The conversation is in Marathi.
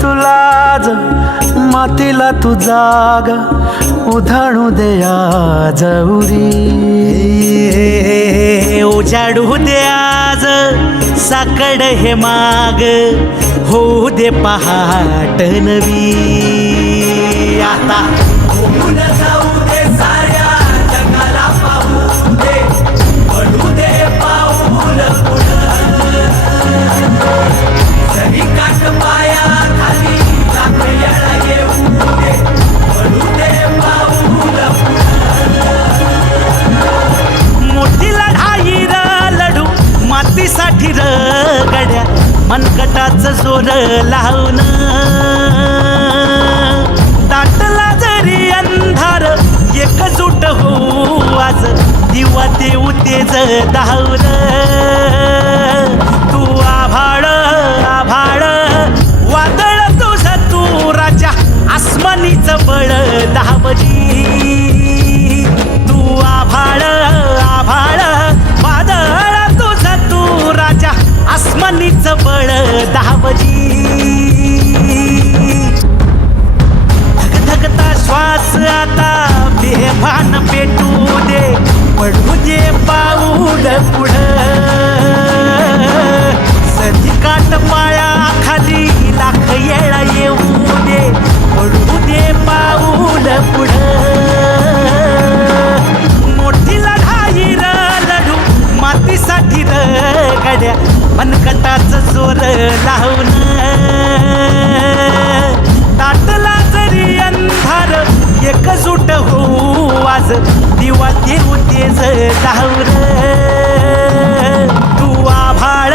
तुलाज मातीला तू जाग उधाणू दे आज उरी उजाडू दे आज साकड हे माग होऊ दे पहाट नवी आता होऊन जाऊ दे साऱ्या जगाला पाहू दे पडू दे पाऊल पुढं जरी काट पाया खाली लाख येळा येऊ दे पडू दे पाऊल मोठी लढाई र लढू मातीसाठी र गड्या मनकटाच जोर लावून दाटला जरी अंधार एकजूट हो आज दिवा देऊ तेज धावून तू आभाळ आभाळ वादळ तुझ तू राजा आसमानीच बळ धावली तू आभाळ आभाळ वादळ तुझ तू राजा आसमानीच बळ धावली धगधगता श्वास आता बेभान पेटू दे पडू दे पाऊल पुढं सधी काट पाया खाली लाख येळा येऊ दे पडू दे पाऊल पुढं मोठी लढाई र लढू मातीसाठी र गड्या मनकटाच जोर लावून दाटला जरी अंधार एकजूट हो आज दिवा देऊ तेज धावून तू आभाळ